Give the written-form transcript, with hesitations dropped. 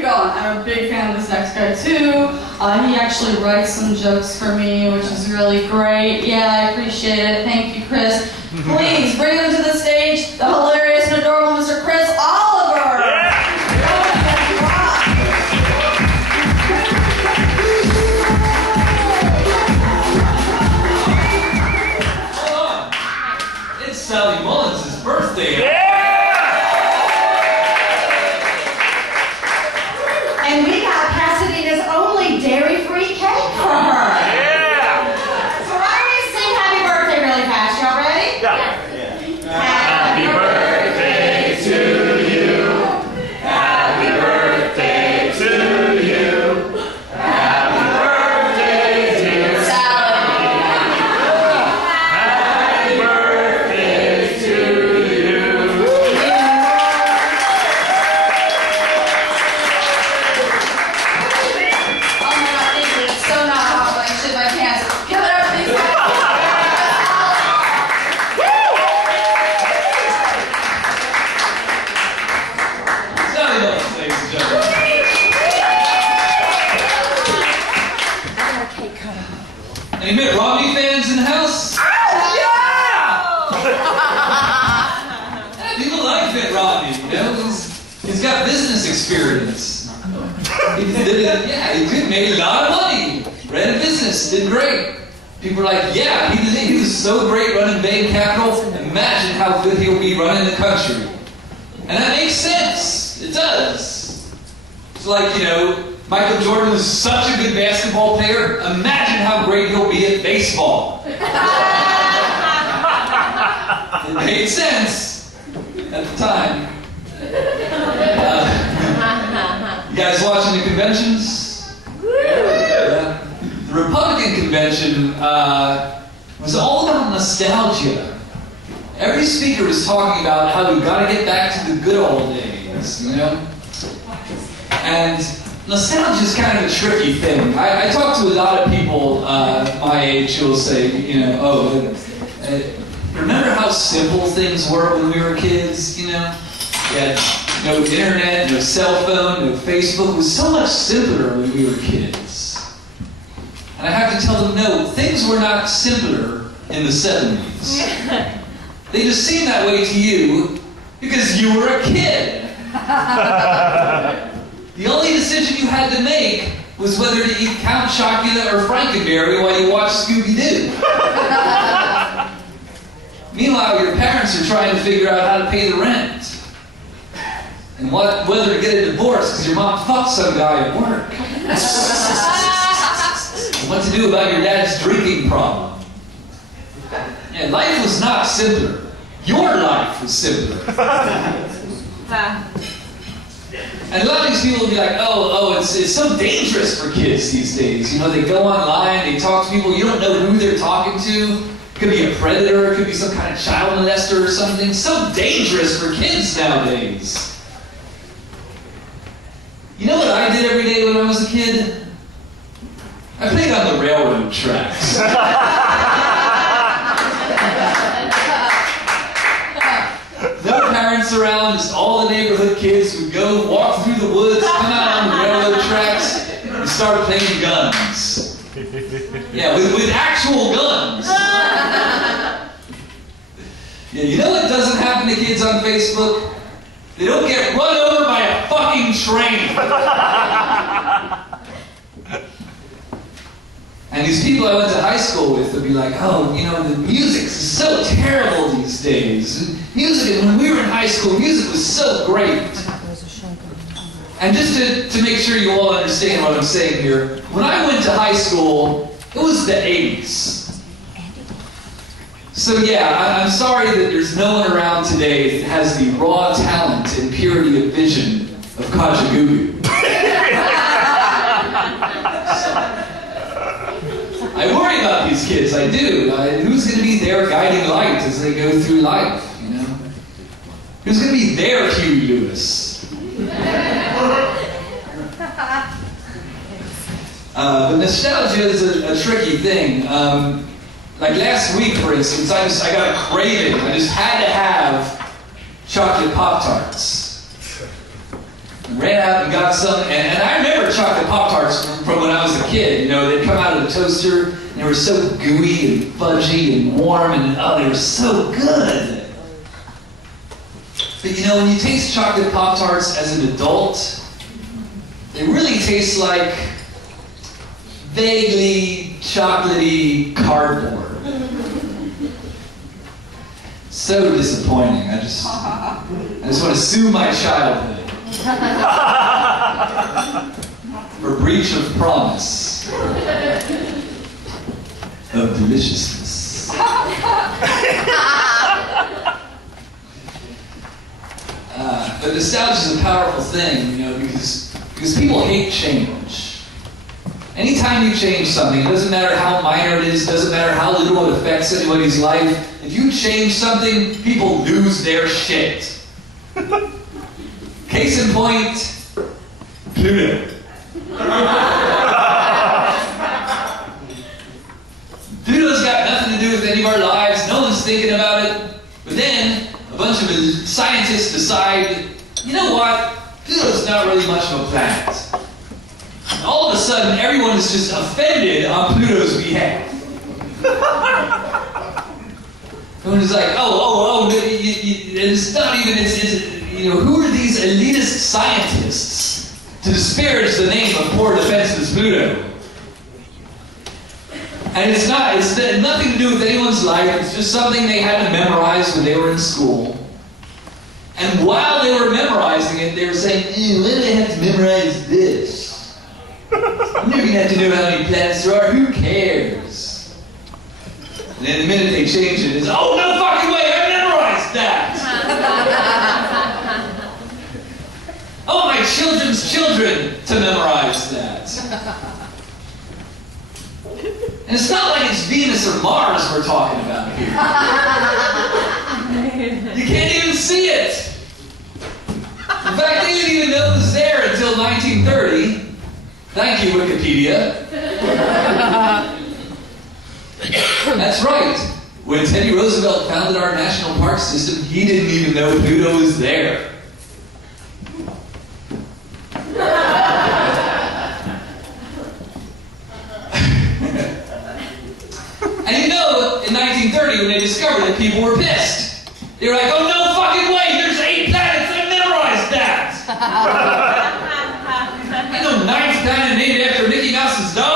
keep going. I'm a big fan of this next guy too. He actually writes some jokes for me, which is really great. Yeah, I appreciate it. Thank you, Chris. Please bring him to the stage, the hilarious and adorable Mr. Chris Oliver. It's Sally Mullins' birthday. And we got Pasadena's only dairy-free cake for her. So why don't we sing happy birthday really fast? Y'all ready? Happy birthday to you. Happy birthday to you. Happy birthday, dear Sally. Happy birthday to you. Oh my God, thank you. It's so not hot when I shit my pants. Give it up, please. Sally Mullins, ladies and gentlemen. Any Mitt Romney fans in the house? People like Mitt Romney, you know? He's got business experience. He made a lot of money. Ran a business, did great. People are like, yeah, he was so great running Bain Capital. Imagine how good he'll be running the country. And that makes sense. It does. It's like, you know, Michael Jordan was such a good basketball player. Imagine how great he'll be at baseball. It made sense at the time. You guys watching the conventions? Yeah. The Republican convention was all about nostalgia. Every speaker was talking about how we've got to get back to the good old days, you know? And nostalgia is kind of a tricky thing. I talk to a lot of people my age who will say, you know, remember how simple things were when we were kids, you know? We had no internet, no cell phone, no Facebook. It was so much simpler when we were kids. And I have to tell them, no, things were not simpler in the 70s. They just seemed that way to you because you were a kid. The only decision you had to make was whether to eat Count Chocula or Frankenberry while you watched Scooby-Doo. Meanwhile, your parents are trying to figure out how to pay the rent. And whether to get a divorce because your mom fucked some guy at work. And what to do about your dad's drinking problem. And life was not simpler. Your life was simpler. And a lot of these people will be like, it's so dangerous for kids these days. You know, they go online, they talk to people, you don't know who they're talking to. It could be a predator, it could be some kind of child molester or something. So dangerous for kids nowadays. You know what I did every day when I was a kid? I played on the railroad tracks. No parents around, just all the neighborhood kids would go walk through the woods, come out on the railroad tracks, and start playing guns. Yeah, with actual guns. Yeah, you know what doesn't happen to kids on Facebook? They don't get run over by a fucking train. And these people I went to high school with would be like, oh, you know, the music is so terrible these days. Music, when we were in high school, music was so great. And just to make sure you all understand what I'm saying here, when I went to high school, it was the 80s. So yeah, I'm sorry that there's no one around today that has the raw talent and purity of vision of Kajagoogoo. I worry about these kids, I do. Who's going to be their guiding light as they go through life, you know? Who's going to be their Huey Lewis? But nostalgia is a tricky thing. Like last week, for instance, I got a craving. I just had to have chocolate Pop-Tarts. Ran out and got some, and I remember chocolate Pop-Tarts from when I was a kid. You know, they'd come out of the toaster, and they were so gooey and fudgy and warm, and oh, they were so good. But you know, when you taste chocolate Pop-Tarts as an adult, they really taste like vaguely chocolatey cardboard. So disappointing. I just want to sue my childhood for breach of promise of deliciousness. But nostalgia is a powerful thing, you know, because people hate change. Anytime you change something, it doesn't matter how minor it is, doesn't matter how little it affects anybody's life. If you change something, people lose their shit. Case in point, Pluto. Pluto's got nothing to do with any of our lives. No one's thinking about it. But then, a bunch of scientists decide, you know what? Pluto's not really much of a planet. And all of a sudden, everyone is just offended on Pluto's behalf. Everyone's like, it's not even, you know, who are these elitist scientists to disparage the name of poor defenseless Pluto? And it's nothing to do with anyone's life, it's just something they had to memorize when they were in school. And while they were memorizing it, they were saying, why do I have to memorize this? I'm never going to have to know how many planets there are, who cares? And then the minute they change it, it's, oh, no fucking way, I memorized that! I want my children's children to memorize that. And it's not like it's Venus or Mars we're talking about here. You can't even see it. In fact, they didn't even know it was there until 1930. Thank you, Wikipedia. That's right. When Teddy Roosevelt founded our national park system, he didn't even know Pluto was there. And you know, in 1930, when they discovered it, people were pissed. They were like, oh, no fucking way, there's 8 planets, I memorized that! I know 9th planet named after Mickey Mouse's dog.